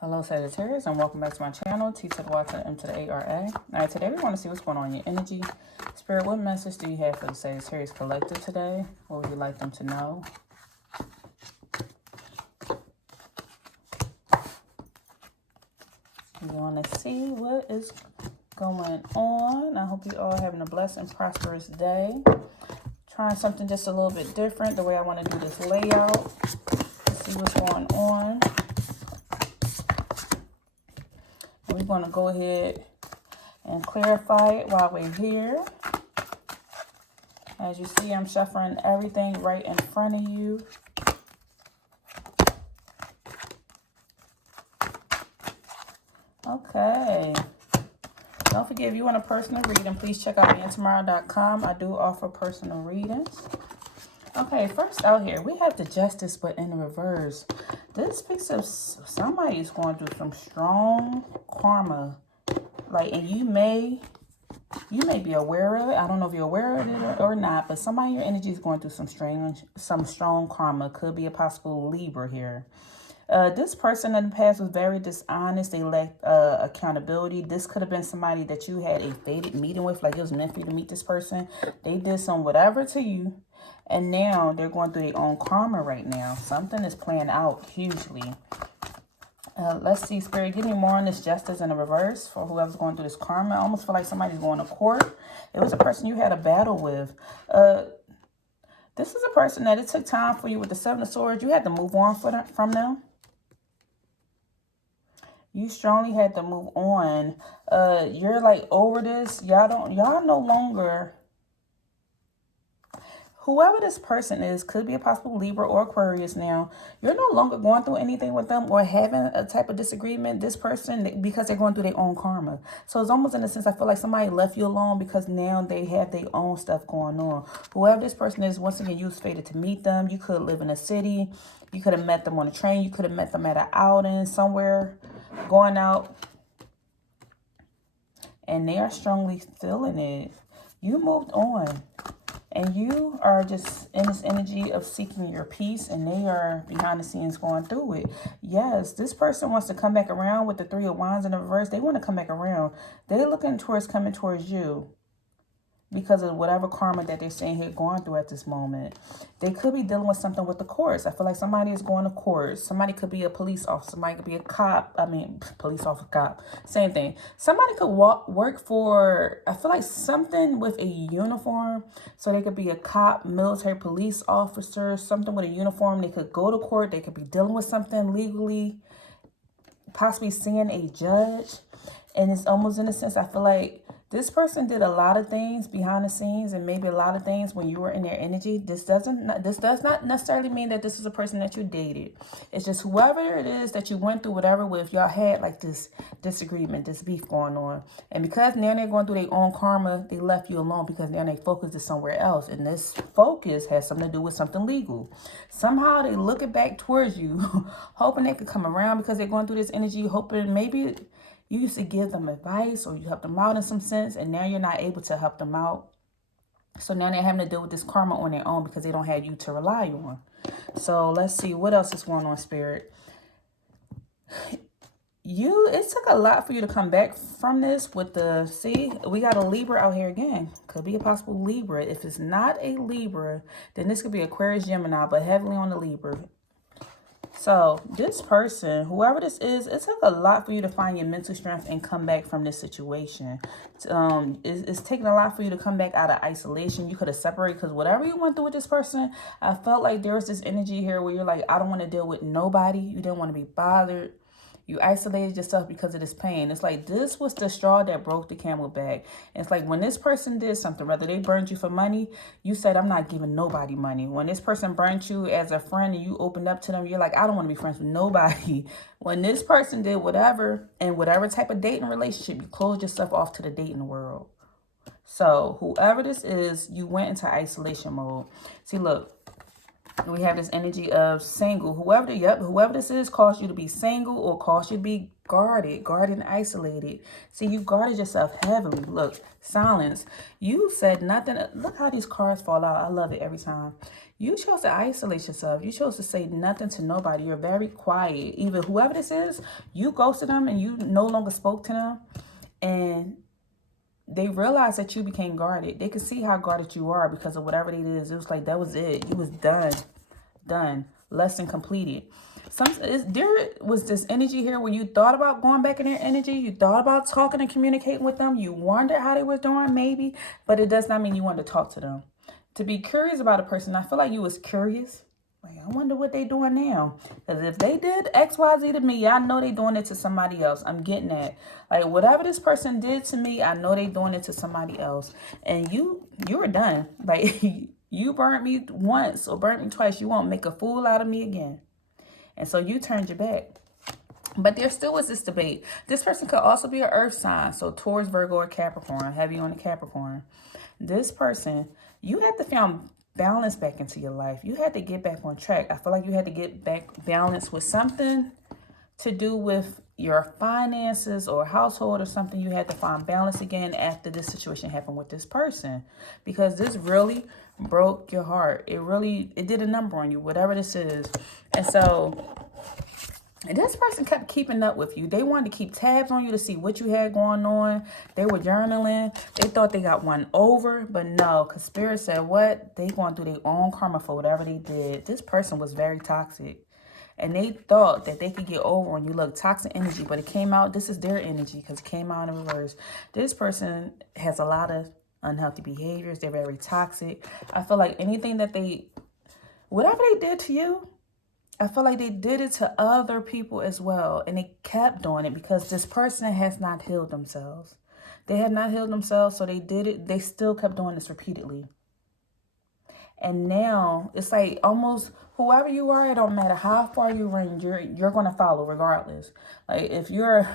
Hello Sagittarius, and welcome back to my channel, T to the Y to the M to the ARA. Alright, today we want to see what's going on in your energy. Spirit, what message do you have for the Sagittarius collective today? What would you like them to know? We want to see what is going on. I hope you all having a blessed and prosperous day. Trying something just a little bit different, the way I want to do this layout. Let's see what's going on. We're going to go ahead and clarify it while we're here. As you see, I'm shuffling everything right in front of you. Okay. Don't forget, if you want a personal reading, please check out TYMARA.com. I do offer personal readings. Okay, first out here, we have the Justice, but in reverse. This speaks of somebody's going through some strong karma. Like, and you may be aware of it. I don't know if you're aware of it or not, but somebody in your energy is going through some strong karma. Could be a possible Libra here. This person in the past was very dishonest. They lacked accountability. This could have been somebody that you had a fated meeting with, like it was meant for you to meet this person. They did some whatever to you, and now they're going through their own karma right now. Something is playing out hugely. Let's see, Spirit, give me more on this Justice in the reverse for whoever's going through this karma. I almost feel like somebody's going to court. It was a person you had a battle with. This is a person that it took time for you with the Seven of Swords. You had to move on from them. You strongly had to move on. You're like over this. Y'all no longer, whoever this person is, could be a possible Libra or Aquarius now. You're no longer going through anything with them or having a type of disagreement. This person, because they're going through their own karma. So it's almost in a sense, I feel like somebody left you alone because now they have their own stuff going on. Whoever this person is, once again, you was fated to meet them. You could live in a city. You could have met them on a train. You could have met them at an outing somewhere, going out. And they are strongly feeling it. You moved on. And you are just in this energy of seeking your peace, and they are behind the scenes going through it. Yes, this person wants to come back around with the Three of Wands in the reverse. They want to come back around. They're looking towards coming towards you because of whatever karma that they're saying here going through at this moment. They could be dealing with something with the courts. I feel like somebody is going to court. Somebody could be a police officer. Somebody could be a cop. I mean, police officer, cop. Same thing. Somebody could work for, I feel like something with a uniform. So they could be a cop, military, police officer, something with a uniform. They could go to court. They could be dealing with something legally, possibly seeing a judge. And it's almost in a sense, I feel like this person did a lot of things behind the scenes, and maybe a lot of things when you were in their energy. This does not necessarily mean that this is a person that you dated. It's just whoever it is that you went through whatever with, y'all had like this disagreement, this beef going on. And because now they're going through their own karma, they left you alone because now they focus is somewhere else. And this focus has something to do with something legal. Somehow they looking back towards you, hoping they could come around because they're going through this energy, hoping maybe you used to give them advice or you helped them out in some sense, and now you're not able to help them out. So now they're having to deal with this karma on their own because they don't have you to rely on. So let's see what else is going on, Spirit. It took a lot for you to come back from this with the, see, we got a Libra out here again. Could be a possible Libra. If it's not a Libra, then this could be Aquarius, Gemini, but heavily on the Libra. So this person, whoever this is, it took a lot for you to find your mental strength and come back from this situation. It's taking a lot for you to come back out of isolation. You could have separated because whatever you went through with this person, I felt like there was this energy here where you're like, I don't want to deal with nobody. You didn't want to be bothered. You isolated yourself because of this pain. It's like this was the straw that broke the camel back. It's like when this person did something, whether they burned you for money, you said, I'm not giving nobody money. When this person burnt you as a friend and you opened up to them, you're like, I don't want to be friends with nobody. When this person did whatever, and whatever type of dating relationship, you closed yourself off to the dating world. So whoever this is, you went into isolation mode. See, look. We have this energy of single. Whoever this is caused you to be single or caused you to be guarded and isolated. See, you guarded yourself heavily. Look, silence. You said nothing. Look how these cards fall out. I love it every time. You chose to isolate yourself. You chose to say nothing to nobody. You're very quiet. Even whoever this is, you ghosted them and you no longer spoke to them. And they realized that you became guarded. They could see how guarded you are because of whatever it is. It was like, that was it. You was done. Lesson completed. There was this energy here where you thought about going back in their energy. You thought about talking and communicating with them. You wondered how they were doing, maybe. But it does not mean you wanted to talk to them. To be curious about a person, I feel like you was curious. Like, I wonder what they doing now. Because if they did X, Y, Z to me, I know they doing it to somebody else. I'm getting that. Like, whatever this person did to me, I know they doing it to somebody else. And you were done. Like, you burnt me once or burnt me twice. You won't make a fool out of me again. And so you turned your back. But there still was this debate. This person could also be an earth sign. So Taurus, Virgo, or Capricorn. Heavy on the Capricorn. This person, you have to find balance back into your life. You had to get back on track. I feel like you had to get back balance with something to do with your finances or household or something. You had to find balance again after this situation happened with this person, because this really broke your heart. It did a number on you, whatever this is. And so this person kept keeping up with you. They wanted to keep tabs on you to see what you had going on. They were journaling. They thought they got one over, but no, because Spirit said what? They going through their own karma for whatever they did. This person was very toxic. And they thought that they could get over on you. Look, toxic energy, but it came out. This is their energy because it came out in reverse. This person has a lot of unhealthy behaviors. They're very toxic. I feel like anything that whatever they did to you, I feel like they did it to other people as well. And they kept doing it because this person has not healed themselves. They had not healed themselves, so they did it. They still kept doing this repeatedly. And now it's like almost whoever you are, it don't matter how far you run, you're going to follow regardless. Like if you're,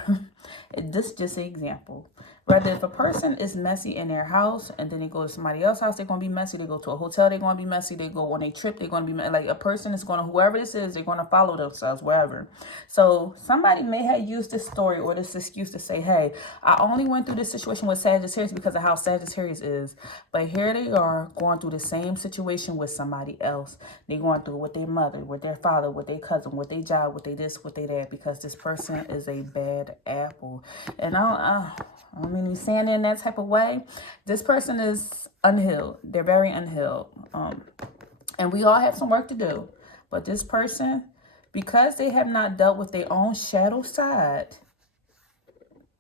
this is just an example. Rather, if a person is messy in their house and then they go to somebody else's house, they're going to be messy. They go to a hotel, they're going to be messy. They go on a trip, they're going to be messy. Like a person is going to, whoever this is, they're going to follow themselves wherever. So somebody may have used this story or this excuse to say, hey, I only went through this situation with Sagittarius because of how Sagittarius is. But here they are going through the same situation with somebody else. They're going through it with their mother, with their father, with their cousin, with their job, with their this, with their that, because this person is a bad apple. And I don't mean to saying it in that type of way. This person is unhealed. They're very unhealed. And we all have some work to do. But this person, because they have not dealt with their own shadow side,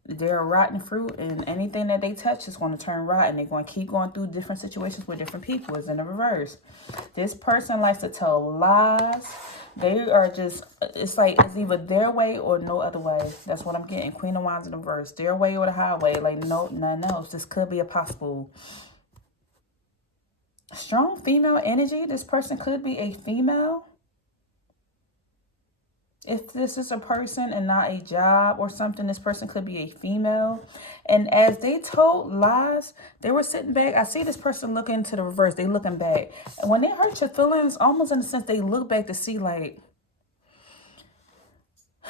they're a rotten fruit, and anything that they touch is going to turn rotten. They're going to keep going through different situations with different people. It's in the reverse. This person likes to tell lies. They are just, it's like it's either their way or no other way. That's what I'm getting. Queen of Wands in the reverse. Their way or the highway. Like no, nothing else. This could be a possible strong female energy. This person could be a female. If this is a person and not a job or something, this person could be a female. And as they told lies, they were sitting back. I see this person looking to the reverse. They looking back. And when they hurt your feelings, almost in a sense, they look back to see like,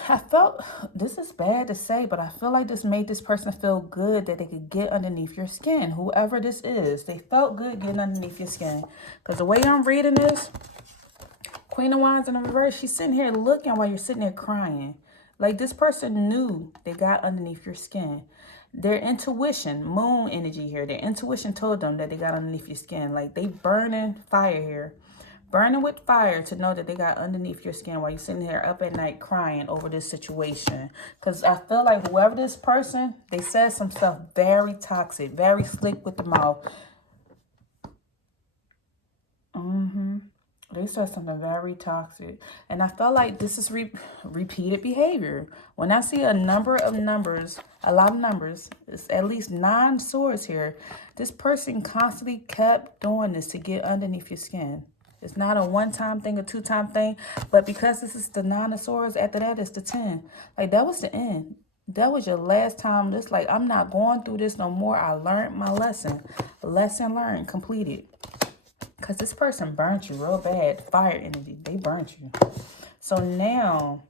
I felt, this is bad to say, but I feel like this made this person feel good that they could get underneath your skin. Whoever this is, they felt good getting underneath your skin. Because the way I'm reading this, Queen of Wands in the reverse, she's sitting here looking while you're sitting there crying. Like this person knew they got underneath your skin. Their intuition, moon energy here, their intuition told them that they got underneath your skin. Like they burning fire here. Burning with fire to know that they got underneath your skin while you're sitting here up at night crying over this situation. Because I feel like whoever this person, they said some stuff very toxic, very slick with the mouth. They said something very toxic. And I felt like this is repeated behavior. When I see a number of numbers, a lot of numbers, it's at least 9 swords here. This person constantly kept doing this to get underneath your skin. It's not a one-time thing, a two-time thing. But because this is the 9 of swords, after that, it's the 10. Like, that was the end. That was your last time. This, like, I'm not going through this no more. I learned my lesson. Lesson learned, completed. Because this person burnt you real bad. Fire energy. They burnt you. So now,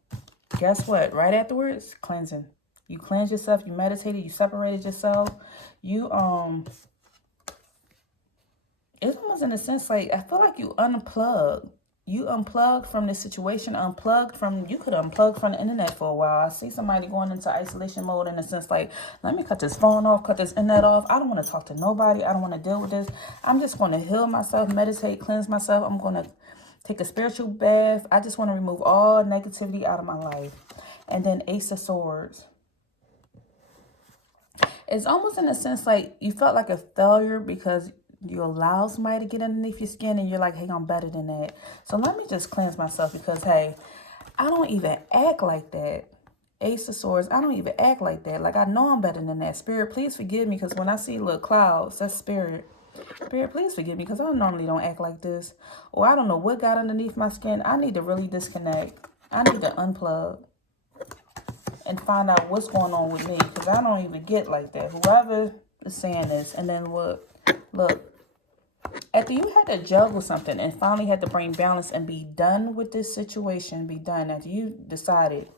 guess what? Right afterwards, cleansing. You cleanse yourself. You meditated. You separated yourself. You, it's almost in a sense like, I feel like you unplugged. You unplugged from the situation, you could unplug from the internet for a while. I see somebody going into isolation mode in a sense like, let me cut this phone off, cut this internet off. I don't want to talk to nobody. I don't want to deal with this. I'm just going to heal myself, meditate, cleanse myself. I'm going to take a spiritual bath. I just want to remove all negativity out of my life. And then Ace of Swords. It's almost in a sense like you felt like a failure because you allow somebody to get underneath your skin and you're like, hey, I'm better than that. So let me just cleanse myself because, hey, I don't even act like that. Ace of Swords, I don't even act like that. Like, I know I'm better than that. Spirit, please forgive me because when I see little clouds, that's spirit. Spirit, please forgive me because I normally don't act like this. Or I don't know what got underneath my skin. I need to really disconnect. I need to unplug and find out what's going on with me because I don't even get like that. Whoever is saying this, and then what? Look, after you had to juggle something and finally had to bring balance and be done with this situation, be done, after you decided.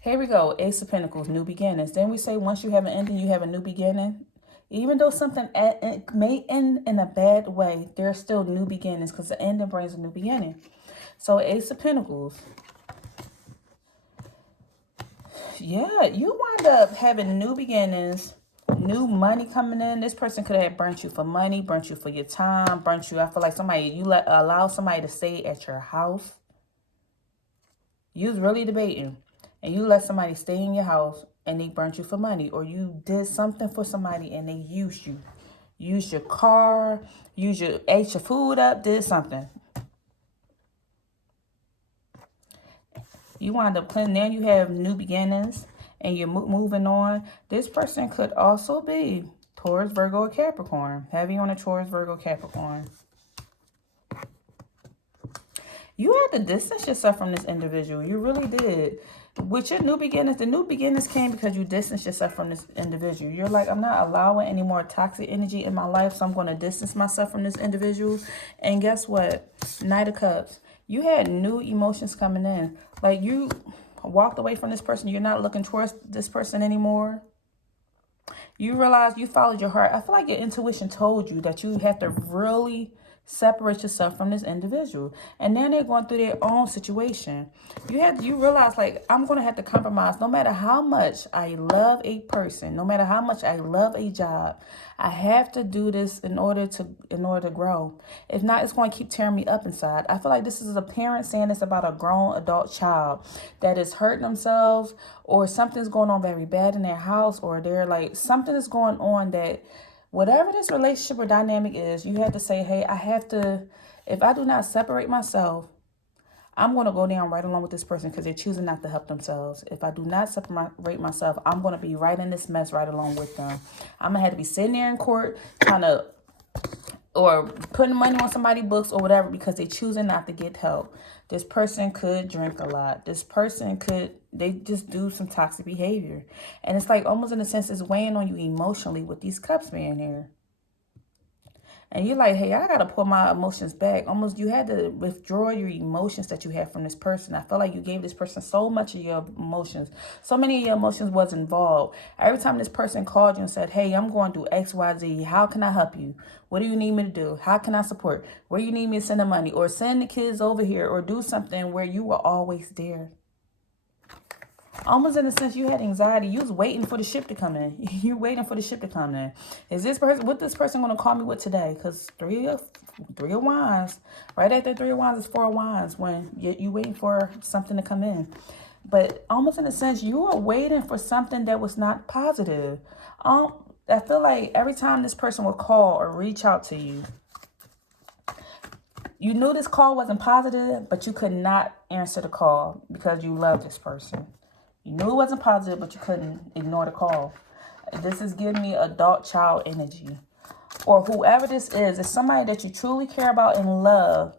Here we go, Ace of Pentacles, new beginnings. Then we say once you have an ending, you have a new beginning. Even though something may end in a bad way, there's still new beginnings because the ending brings a new beginning. So Ace of Pentacles. Yeah, you wind up having new beginnings. New money coming in. This person could have burnt you for money, burnt you for your time, burnt you. I feel like allow somebody to stay at your house. You was really debating and you let somebody stay in your house and they burnt you for money, or you did something for somebody and they used you. Used your car, ate your food up, did something. You wind up cleansing. Now you have new beginnings. And you're moving on. This person could also be Taurus, Virgo, or Capricorn. Heavy on a Taurus, Virgo, Capricorn. You had to distance yourself from this individual. You really did. With your new beginnings, the new beginnings came because you distanced yourself from this individual. You're like, I'm not allowing any more toxic energy in my life, so I'm going to distance myself from this individual. And guess what? Knight of Cups. You had new emotions coming in. Like, you walked away from this person. You're not looking towards this person anymore. You realize you followed your heart. I feel like your intuition told you that you have to really separate yourself from this individual. And then they're going through their own situation. You realize, like, I'm going to have to compromise. No matter how much I love a person, no matter how much I love a job, I have to do this in order to grow. If not, it's going to keep tearing me up inside. I feel like this is a parent saying this about a grown adult child that is hurting themselves, or something's going on very bad in their house, or they're like, something is going on that whatever this relationship or dynamic is, you have to say, hey, if I do not separate myself, I'm going to go down right along with this person because they're choosing not to help themselves. If I do not separate myself, I'm going to be right in this mess right along with them. I'm going to have to be sitting there in court or putting money on somebody's books or whatever because they're choosing not to get help. This person could drink a lot. This person they just do some toxic behavior. And it's like almost in a sense it's weighing on you emotionally with these cups being here. And you're like, hey, I got to pull my emotions back. Almost you had to withdraw your emotions that you have from this person. I felt like you gave this person so much of your emotions. So many of your emotions was involved. Every time this person called you and said, hey, I'm going through X, Y, Z. How can I help you? What do you need me to do? How can I support? Where you need me to send the money? Or send the kids over here or do something where you were always there. Almost in a sense, you had anxiety. You was waiting for the ship to come in. You're waiting for the ship to come in. What this person going to call me with today? Because three of wands. Right after 3 of wands is 4 of wands when you waiting for something to come in. But almost in a sense, you are waiting for something that was not positive. I feel like every time this person would call or reach out to you, you knew this call wasn't positive, but you could not answer the call because you love this person. You knew it wasn't positive, but you couldn't ignore the call. This is giving me adult child energy. Or whoever this is, it's somebody that you truly care about and love,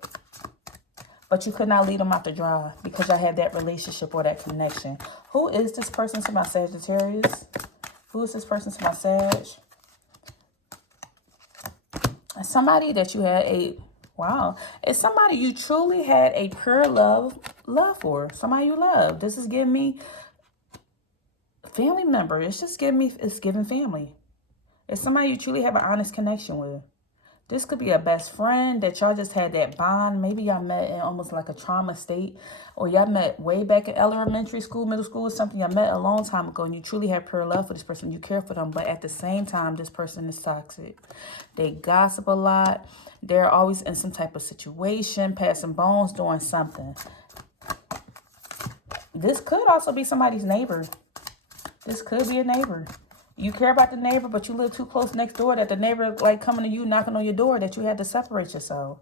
but you could not lead them out to dry because y'all have that relationship or that connection. Who is this person to my Sagittarius? Who is this person to my Sag? Somebody that you had a, wow, it's somebody you truly had a pure love for. Somebody you love. This is giving me family member. It's just giving me, it's giving family. It's somebody you truly have an honest connection with. This could be a best friend that y'all just had that bond. Maybe y'all met in almost like a trauma state, or y'all met way back in elementary school, middle school, or something. Y'all met a long time ago, and you truly have pure love for this person. You care for them, but at the same time, this person is toxic. They gossip a lot. They're always in some type of situation, passing bones, doing something. This could also be somebody's neighbor. This could be a neighbor. You care about the neighbor, but you live too close next door that the neighbor like coming to you, knocking on your door, that you had to separate yourself.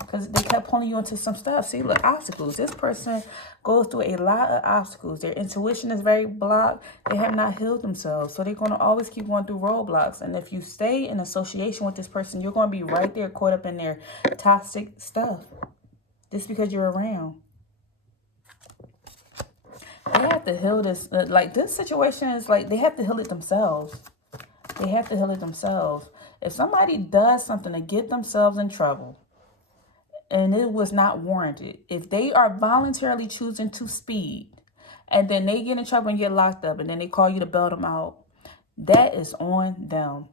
Because they kept pulling you into some stuff. See, look, obstacles. This person goes through a lot of obstacles. Their intuition is very blocked. They have not healed themselves. So they're going to always keep going through roadblocks. And if you stay in association with this person, you're going to be right there caught up in their toxic stuff. Just because you're around. They have to heal this. Like, this situation is like, they have to heal it themselves. They have to heal it themselves. If somebody does something to get themselves in trouble, and it was not warranted, if they are voluntarily choosing to speed, and then they get in trouble and get locked up, and then they call you to bail them out, that is on them.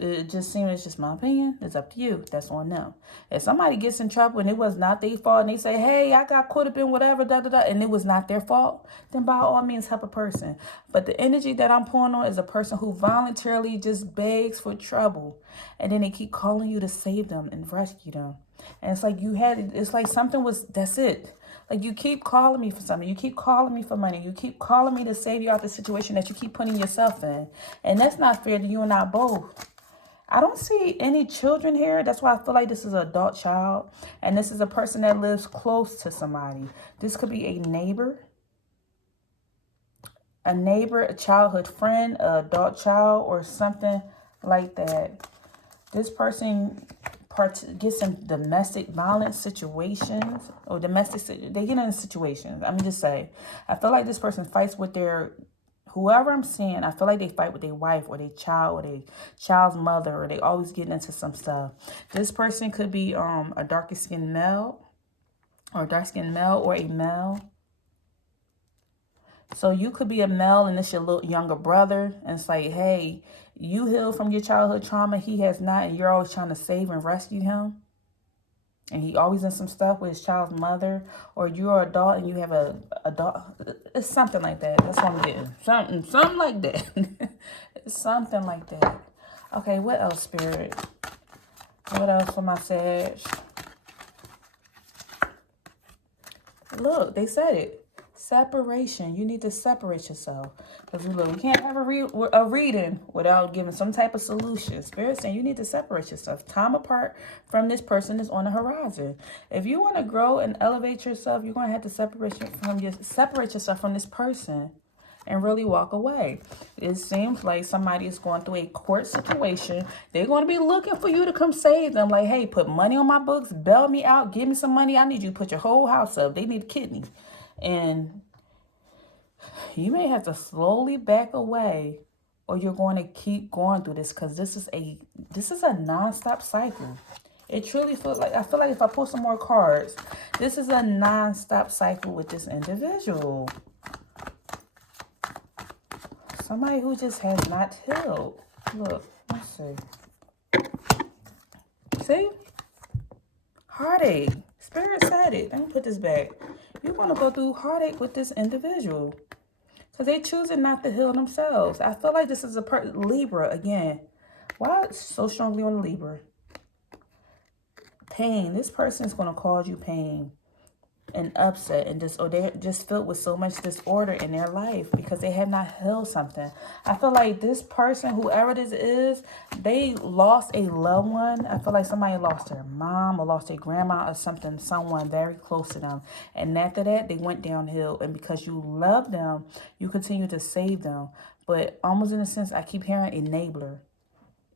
It just seems, it's just my opinion. It's up to you. That's on them. If somebody gets in trouble and it was not their fault, and they say, hey, I got caught up in whatever, and it was not their fault, then by all means help a person. But the energy that I'm pulling on is a person who voluntarily just begs for trouble, and then they keep calling you to save them and rescue them. And it's like it's like something was, that's it. Like, you keep calling me for something. You keep calling me for money. You keep calling me to save you out the situation that you keep putting yourself in. And that's not fair to you and I both. I don't see any children here. That's why I feel like this is an adult child. And this is a person that lives close to somebody. This could be a neighbor, a childhood friend, an adult child, or something like that. This person gets in domestic violence situations, or they get in situations. I'm just saying, I feel like this person fights with whoever I'm seeing. I feel like they fight with their wife or their child or their child's mother, or they always get into some stuff. This person could be a dark-skinned male, or a male. So you could be a male and it's your little younger brother, and it's like, hey, you healed from your childhood trauma, he has not, and you're always trying to save and rescue him. And he always in some stuff with his child's mother. Or you're an adult and you have a dog. It's something like that. That's what I'm getting. Something like that. Something like that. Okay, what else, Spirit? What else for my Sag? Look, they said it. Separation. You need to separate yourself. Because we can't have a reading without giving some type of solution. Spirit saying you need to separate yourself. Time apart from this person is on the horizon. If you want to grow and elevate yourself, you're going to have to separate yourself from this person and really walk away. It seems like somebody is going through a court situation. They're going to be looking for you to come save them. Like, hey, put money on my books, bail me out, give me some money. I need you to put your whole house up. They need a kidney. And you may have to slowly back away, or you're going to keep going through this, because this is a non-stop cycle. It truly feels like, I feel like if I pull some more cards, this is a non-stop cycle with this individual. Somebody who just has not healed. Look, let's see. See? Heartache. Spirit said it. Let me put this back. You're going to go through heartache with this individual, because they're choosing not to heal themselves. I feel like this is a Libra again. Why so strongly on Libra? Pain. This person is going to cause you pain and upset, and they're just filled with so much disorder in their life because they have not healed something. I feel like this person, whoever this is, they lost a loved one. I feel like somebody lost their mom or lost their grandma or someone very close to them. And after that, they went downhill. And because you love them, you continue to save them. But almost in a sense, I keep hearing enabler.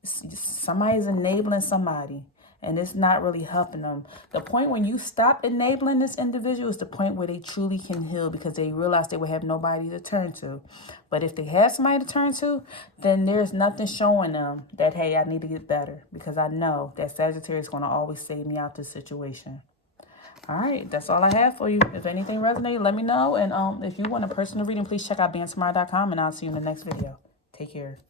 Somebody's enabling somebody. And it's not really helping them. The point when you stop enabling this individual is the point where they truly can heal, because they realize they would have nobody to turn to. But if they have somebody to turn to, then there's nothing showing them that, hey, I need to get better, because I know that Sagittarius is going to always save me out this situation. All right, that's all I have for you. If anything resonated, let me know. And if you want a personal reading, please check out BandTamara.com, and I'll see you in the next video. Take care.